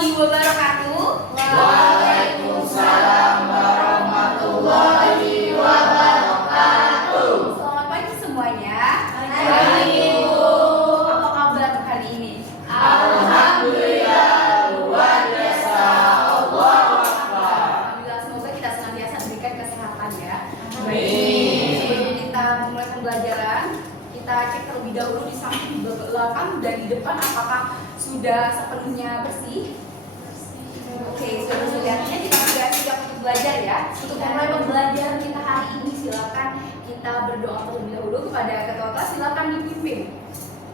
warahmatullahi wabarakatuh. Waalaikumsalam warahmatullahi wabarakatuh. Selamat pagi semuanya. Pagi, Bu. Apa kabar hari ini? Alhamdulillah luar biasa. Allahu Akbar. Alhamdulillah, semoga kita senantiasa diberikan kesehatan ya. Amin. Sebelum kita mulai pembelajaran, kita cek terlebih dahulu di samping, di belakang dan di depan apakah sudah sepenuhnya bersih. Oke, sudah bersih. Artinya kita sudah siap untuk belajar ya. Untuk memulai pembelajaran kita hari ini, silakan kita berdoa terlebih dahulu kepada ketua kelas. Silakan dipimpin.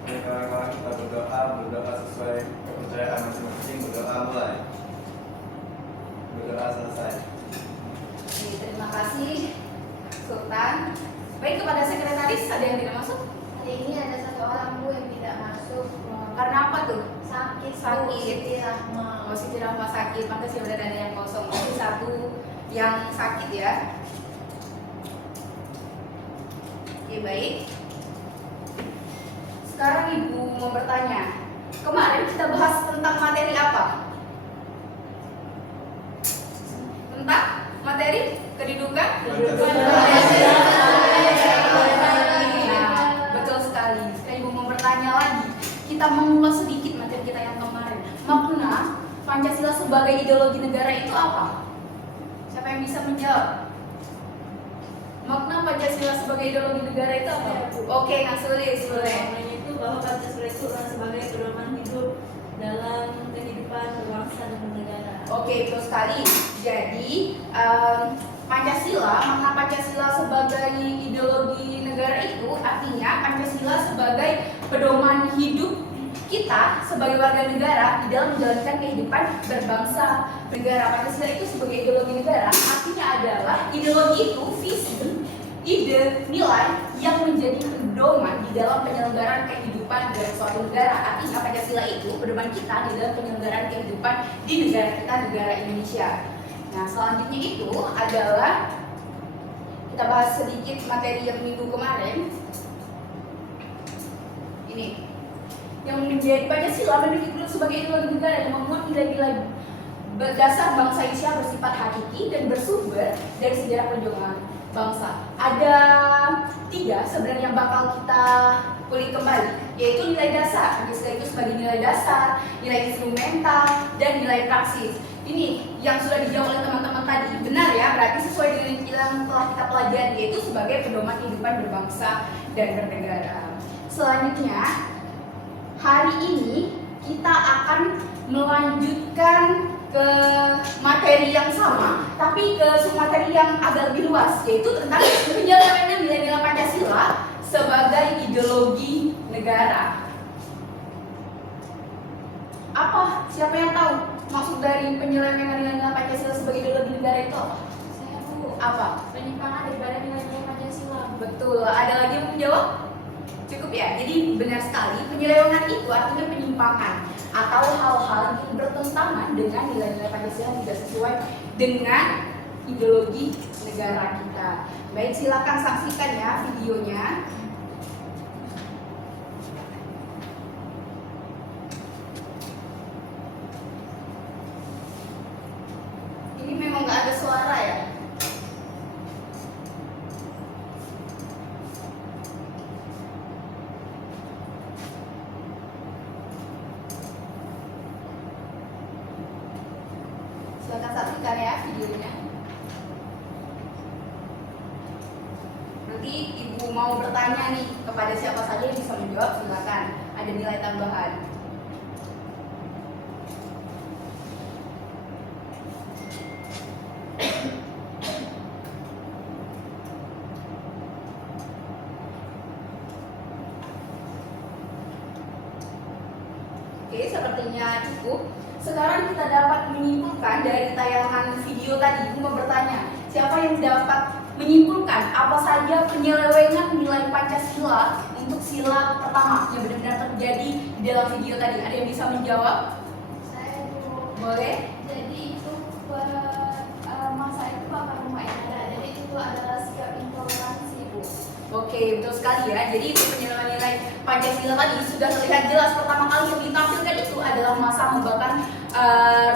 Kawan-kawan kita berdoa sesuai kepercayaan masing-masing. Berdoa mulai. Berdoa selesai. Oke, terima kasih Sultan. Baik, kepada sekretaris ada yang tidak masuk? Hari ini ada satu orang Bu yang tidak masuk Karena apa tuh? sakit. Sakit. Siti Rahma. Oh, Siti Rahma sakit, maka sih berarti ada yang kosong. Masih satu yang sakit ya. Oke, baik. Sekarang Ibu mau bertanya. Kemarin kita bahas tentang materi apa? Tentang materi kedudukan? Nah, betul sekali. Sekarang Ibu mau bertanya lagi. Kita mengulas sedikit materi kita yang kemarin. Makna Pancasila sebagai ideologi negara itu apa? Siapa yang bisa menjawab? Makna Pancasila sebagai ideologi negara itu apa? Oke, Kang Sulis, boleh. Maknanya itu bahwa Pancasila itu sebagai pedoman hidup dalam kehidupan berbangsa dan bernegara. Oke, betul sekali. Jadi Pancasila, makna Pancasila sebagai ideologi negara itu artinya Pancasila sebagai pedoman hidup kita sebagai warga negara di dalam menjalankan kehidupan berbangsa negara. Pancasila itu sebagai ideologi negara artinya adalah ideologi itu visi, ide, nilai yang menjadi pedoman di dalam penyelenggaraan kehidupan dari suatu negara. Artinya Pancasila itu pedoman kita di dalam penyelenggaraan kehidupan di negara kita, negara Indonesia. Nah, selanjutnya itu adalah kita bahas sedikit materi yang minggu kemarin. Ini yang menjadi Pancasila menunjukkan sebagai ideologi negara yang memuat nilai-nilai berdasar bangsa Indonesia bersifat hakiki dan bersumber dari sejarah perjuangan bangsa. Ada 3 sebenarnya yang bakal kita kulik kembali, yaitu nilai dasar. Pancasila itu sebagai nilai dasar, nilai instrumental, dan nilai praksis. Ini yang sudah dijawab oleh teman-teman tadi. Benar ya, berarti sesuai dengan yang telah kita pelajari, yaitu sebagai pedoman kehidupan berbangsa dan bernegara. Selanjutnya, hari ini kita akan melanjutkan ke materi yang sama, tapi ke materi yang agak lebih luas, yaitu tentang penyelewengan nilai-nilai Pancasila sebagai ideologi negara. Apa? Siapa yang tahu maksud dari penyelewengan nilai-nilai Pancasila sebagai ideologi negara itu apa? Saya Bu, Apa? penyimpangan daripada nilai-nilai Pancasila. Betul. Ada lagi yang mau menjawab? Cukup ya. Jadi benar sekali, penyelewengan itu artinya penyimpangan atau hal-hal yang bertentangan dengan nilai-nilai Pancasila yang tidak sesuai dengan ideologi negara kita. Baik, silakan saksikan ya videonya. Ini memang nggak ada suara ya? Silakan saksikan ya videonya. Nanti Ibu mau bertanya nih kepada siapa saja yang bisa menjawab, silakan. Ada nilai tambahan. Oke, sepertinya cukup. Sekarang kita dapat menyimpulkan dari tayangan video tadi. Ibu mau bertanya, siapa yang dapat menyimpulkan apa saja penyelewengan nilai Pancasila untuk sila pertama yang benar-benar terjadi di dalam video tadi? Ada yang bisa menjawab? Saya Bu. Boleh? Jadi itu masa itu bakal rumah yang ada. Jadi itu adalah sikap intoleransi Bu. Oke, betul sekali ya. Jadi penyelewengan nilai Pancasila tadi sudah terlihat jelas. Pertama kali yang ditampilkan itu adalah masa membakar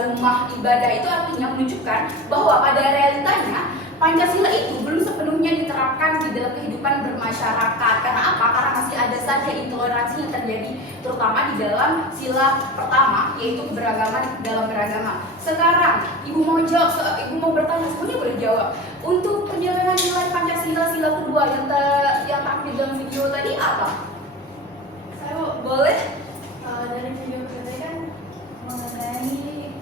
rumah ibadah itu artinya menunjukkan bahwa pada realitanya Pancasila itu belum sepenuhnya diterapkan di dalam kehidupan bermasyarakat. Karena apa? Karena masih ada saja intoleransi yang terjadi, terutama di dalam sila pertama, yaitu keberagaman dalam beragama. Sekarang, Ibu mau jawab, Ibu mau bertanya, semuanya boleh jawab. Untuk penjelasan nilai Pancasila sila kedua yang tampil dalam video tadi apa? Saya boleh? Dari video kita kan mengenai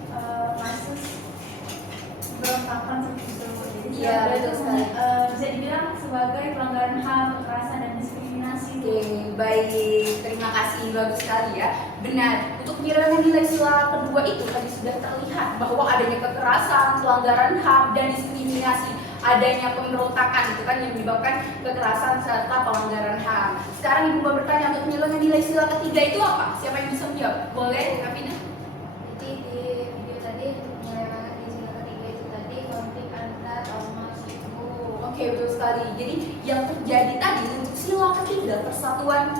kasus berontakan seperti itu. Jadi Iya, betul sekali. bisa dibilang sebagai pelanggaran HAM, kekerasan dan diskriminasi. Oke, baik. Terima kasih, bagus sekali ya. Benar, untuk penyelenggaraan nilai sila kedua itu tadi sudah terlihat bahwa adanya kekerasan, pelanggaran HAM, dan diskriminasi. Adanya pemberontakan itu kan yang menyebabkan kekerasan serta pelanggaran HAM. Sekarang Ibu mau bertanya, untuk penyelenggaraan nilai sila ketiga itu apa? Siapa yang bisa menjawab? Boleh, Kavina? Jadi di video tadi untuk menyerang di sila ketiga itu tadi konflik antar ormas itu. Oke, betul sekali. Jadi yang terjadi tadi untuk sila ketiga persatuan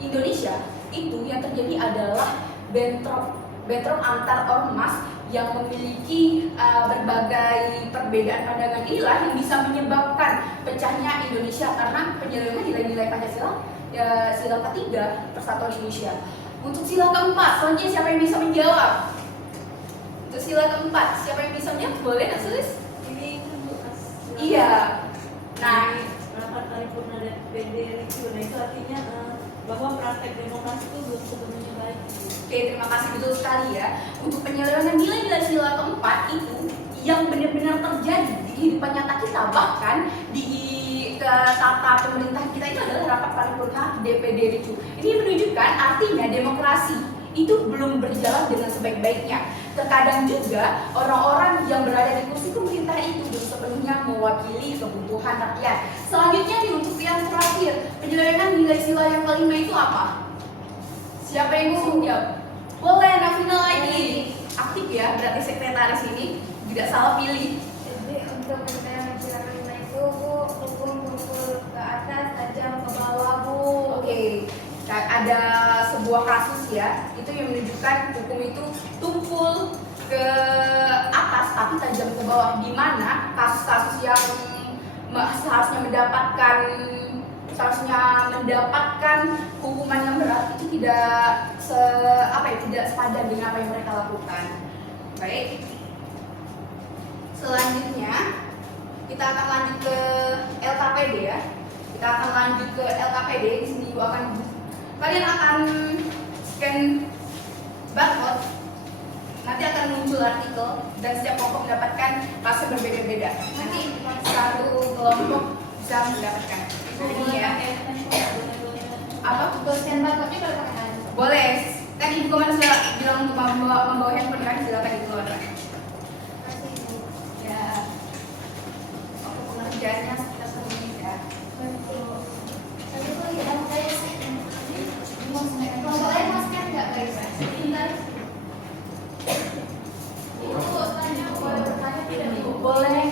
Indonesia itu yang terjadi adalah bentrok antar ormas yang memiliki berbagai perbedaan pandangan. Inilah yang bisa menyebabkan pecahnya Indonesia karena penyelenggaraan nilai-nilai Pancasila sila ketiga persatuan Indonesia. Untuk sila keempat, selanjutnya siapa yang bisa menjawab? Untuk sila keempat, siapa yang bisa menjawab? Boleh, Nak Sulis? Ini kan bekas Iya. Nah, rapat paripurna DPD RICU. Nah itu artinya bahwa praktek demokrasi itu belum sepenuhnya baik. oke, terima kasih, betul sekali ya. Untuk penyelenggaraan nilai-nilai sila keempat itu yang benar-benar terjadi di kehidupan nyata kita, bahkan di tata pemerintahan kita itu adalah rapat paripurna DPD RICU. Ini menunjukkan artinya demokrasi itu belum berjalan dengan sebaik-baiknya. Terkadang juga orang-orang yang berada di kursi pemerintah itu belum sepenuhnya mewakili kebutuhan rakyat. Selanjutnya nih, untuk yang terakhir, penyelenggaraan nilai sila yang kelima itu apa? Siapa yang bisa menjawab? Boleh, Navina lagi. Aktif ya, berarti sekretaris ini tidak salah pilih. Jadi untuk menyerang sila kelima itu Bu, hukum tumpul ke atas, tajam ke bawah Bu. Oke, ada sebuah kasus ya, itu yang menunjukkan hukum itu tumpul ke atas tapi tajam ke bawah, di mana kasus-kasus yang seharusnya mendapatkan hukuman yang berat itu tidak tidak sepadan dengan apa yang mereka lakukan. Baik. Selanjutnya kita akan lanjut ke LKPD ya. Kita akan lanjut ke LKPD. Di sini kalian akan scan barcode. Nanti akan muncul artikel dan setiap kelompok mendapatkan fase berbeda-beda. Nanti satu kelompok bisa mendapatkan. Ini ya. Apa? Scan barcode-nya kalau pakai hand. Boleh. Kan Ibu kemarin sudah bilang untuk membawa handphone kan, silakan dikeluarkan. Kasih Bu. Ya. Waktu pengerjaannya sekitar 1 menit ya. Betul. Tapi kok ya kayak sih. Mau scan. Kalau kalian mau scan nggak guys? Bentar. Ibu tanya, boleh bertanya tidak Ibu? Boleh.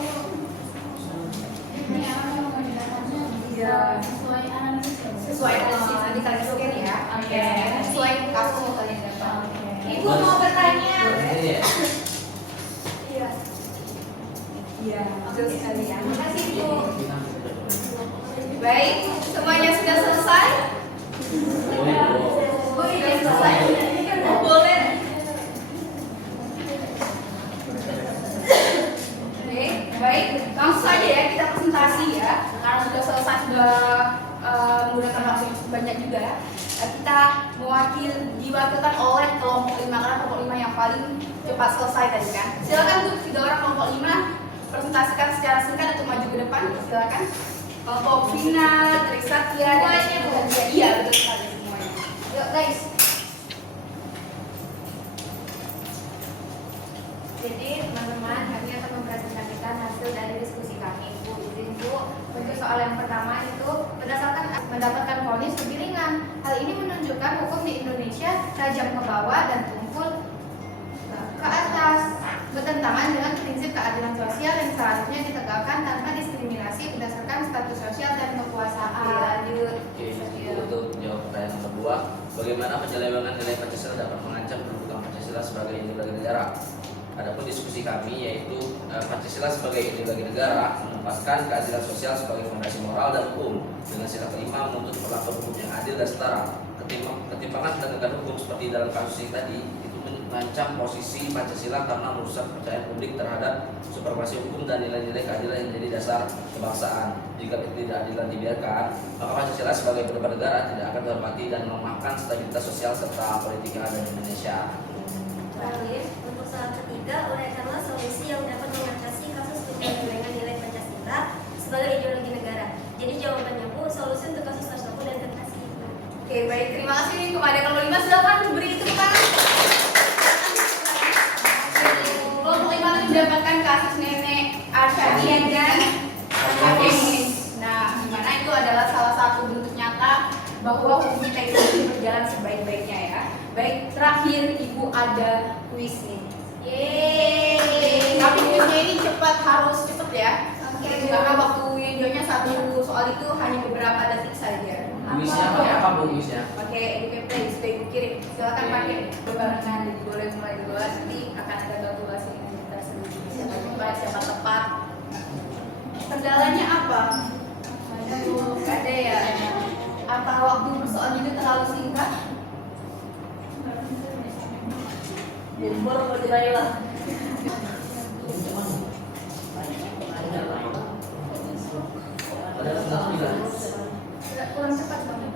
Ini apa yang mau dilakukannya? Iya. Sesuai analisis. Sesuai analisis nanti kalian scan ya. Oke. Sesuai kasus yang kalian dapat. Ibu mau bertanya? Iya. Iya. Iya, betul sekali ya. Terima kasih Ibu. Baik, semuanya sudah selesai? Bu, Sudah selesai? Oh, boleh. Oke, baik. Langsung saja ya kita presentasi ya. Karena sudah selesai, sudah menggunakan waktu yang cukup banyak juga. Kita diwakilkan oleh kelompok 5 karena kelompok 5 yang paling cepat selesai tadi kan. Silakan untuk 3 orang kelompok 5 presentasikan secara singkat untuk maju ke depan. Silakan. Kelompok Vina, Trisatya, dan Semuanya, Bu. Iya, betul sekali semuanya. Yuk guys. Jadi teman-teman, kami akan mempresentasikan hasil dari diskusi kami. Bu, izin Bu, untuk soal yang pertama itu berdasarkan mendapatkan vonis lebih ringan. Hal ini menunjukkan hukum di Indonesia tajam ke bawah dan tumpul ke atas, bertentangan dengan prinsip keadilan sosial yang seharusnya ditegakkan tanpa diskriminasi berdasarkan status sosial dan kekuasaan. Oke, untuk jawab pertanyaan kedua, bagaimana penyelewengan nilai Pancasila dapat mengancam kedudukan Pancasila sebagai ideologi negara. Adapun diskusi kami yaitu Pancasila sebagai ideologi negara menempatkan keadilan sosial sebagai fondasi moral dan hukum dengan sila kelima menuntut perlakuan hukum yang adil dan setara. Ketimpangan penegakan hukum seperti dalam kasus ini tadi itu mengancam posisi Pancasila karena merusak kepercayaan publik terhadap supremasi hukum dan nilai-nilai keadilan yang menjadi dasar kebangsaan. Jika ketidakadilan dibiarkan, maka Pancasila sebagai pedoman negara tidak akan dihormati dan melemahkan stabilitas sosial serta politik yang ada di Indonesia. Terakhir, untuk saat ketiga, uraikanlah solusi yang dapat mengatasi kasus penyelewengan nilai Pancasila sebagai ideologi negara. Jadi jawabannya Bu, solusi untuk kasus tersebut dan terima kasih. Oke, baik, terima kasih kepada kelompok 5. Silakan beri tepuk tangan. Kelompok 5 mendapatkan kasus nenek Arsyadian dan Demis. Nah, dimana itu adalah salah satu bentuk nyata bahwa hukum kita itu berjalan sebaik-baiknya ya. Baik, terakhir Ibu ada kuis nih. Yeay. Tapi kuisnya ini harus cepat ya. Oke. Karena waktu yang jawabnya satu soal itu hanya beberapa detik saja. Kuisnya pakai apa Bu kuisnya? Pakai EduCap Play, sudah Ibu kirim. Silakan pakai barengan, jadi boleh mulai duluan. Nanti akan ada kalkulasi yang kita sendiri. Siapa cepat, siapa tepat. Kendalanya apa? Aduh, ada ya. Apa waktu persoalan itu terlalu singkat? Jadi baru lah. Kurang cepat banget.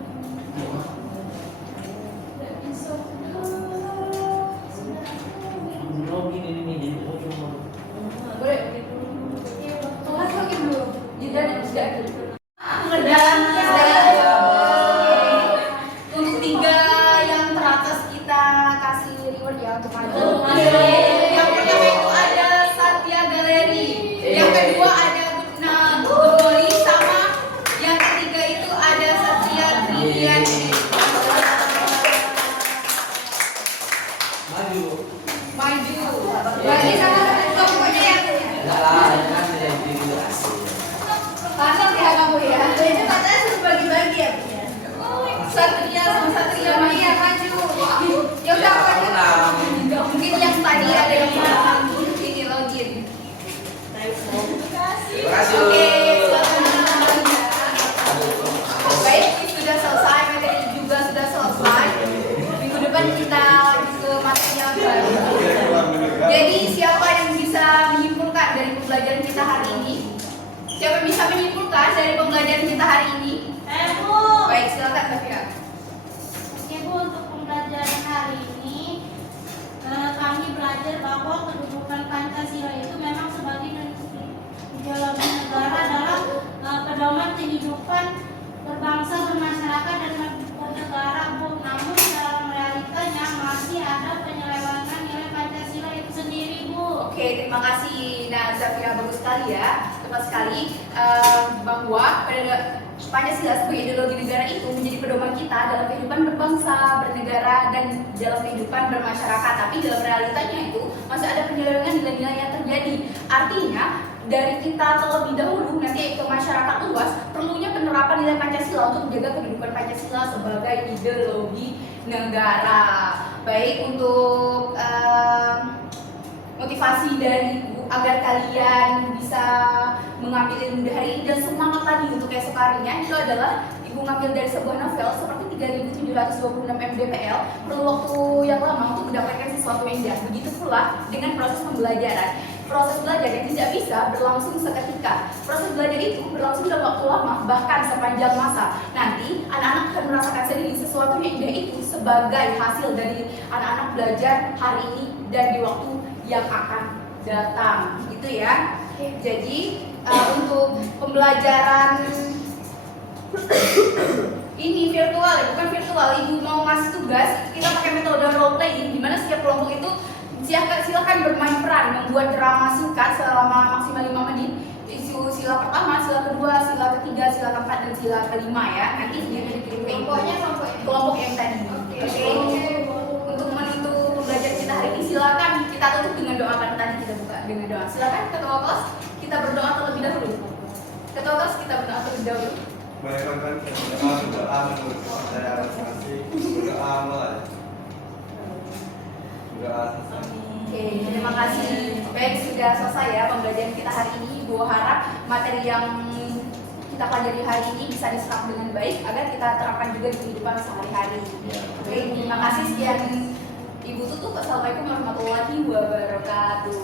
Boleh. Tuhan lagi dulu. Jeda dan jeda. Pengerjaan untuk 3 yang teratas kita kasih reward ya untuk maju. Yang pertama itu ada Satya Galeri, yang kedua ada Guna Goli, sama yang ketiga itu ada Satya Tridian. Maju. Berarti sama kelompoknya yang pasang ya kamu ya. Itu katanya suruh bagi-bagi ya. Satria sama Satria Maya maju. Ya udah mungkin yang tadi ada yang menang ini login. Terima kasih. Oke, selamat. Baik, sudah selesai, materi juga sudah selesai. Minggu depan kita lanjut ke materi yang baru. Jadi siapa yang bisa menyimpulkan dari pembelajaran kita hari ini? Siapa yang bisa menyimpulkan dari pembelajaran kita hari ini? Bu. Baik, silakan Safira. Oke Bu, untuk pembelajaran hari ini kami belajar bahwa kedudukan Pancasila itu memang sebagai ideologi negara dalam pedoman kehidupan berbangsa, bermasyarakat dan bernegara Bu. Namun dalam realitanya masih ada penyelewengan nilai Pancasila itu sendiri Bu. Oke, terima kasih. Nah, Safira bagus sekali ya, tepat sekali bahwa Pancasila sebagai ideologi negara itu menjadi pedoman kita dalam kehidupan berbangsa, bernegara, dan dalam kehidupan bermasyarakat. Tapi dalam realitanya itu masih ada penyelewengan nilai-nilai yang terjadi. Artinya dari kita terlebih dahulu nanti ke masyarakat luas perlunya penerapan nilai Pancasila untuk menjaga kehidupan Pancasila sebagai ideologi negara. Baik untuk motivasi dari Ibu agar kalian bisa mengambil ilmu dari ini dan semangat lagi untuk esok harinya itu adalah Ibu ngambil dari sebuah novel seperti 3726 mdpl perlu waktu yang lama untuk mendapatkan sesuatu yang indah. Begitu pula dengan proses pembelajaran. Proses belajar yang tidak bisa berlangsung seketika. Proses belajar itu berlangsung dalam waktu lama, bahkan sepanjang masa. Nanti anak-anak akan merasakan sendiri sesuatu yang indah itu sebagai hasil dari anak-anak belajar hari ini dan di waktu yang akan datang, gitu ya. Jadi untuk pembelajaran ini virtual ya, bukan virtual. Ibu mau ngasih tugas, kita pakai metode role playing, di mana setiap kelompok itu silakan bermain peran, membuat drama singkat selama maksimal 5 menit. Isu sila pertama, sila kedua, sila ketiga, sila keempat, dan sila kelima ya. Nanti dia dikirim ke kelompok yang tadi. Oke. Untuk menutup pembelajaran kita hari ini, silakan kita tutup dengan doa. Kan tadi kita buka dengan doa. Silakan ketua kelas kita berdoa terlebih dahulu. Ketua kelas kita berdoa terlebih dahulu. Baik, kan berdoa menurut kepercayaan masing-masing. Berdoa Oke, terima kasih. Baik, sudah selesai ya pembelajaran kita hari ini. Ibu harap materi yang kita pelajari hari ini bisa diserap dengan baik agar kita terapkan juga di kehidupan sehari-hari. Ya. Baik, terima kasih. Sekian Ibu tutup. Assalamualaikum warahmatullahi wabarakatuh.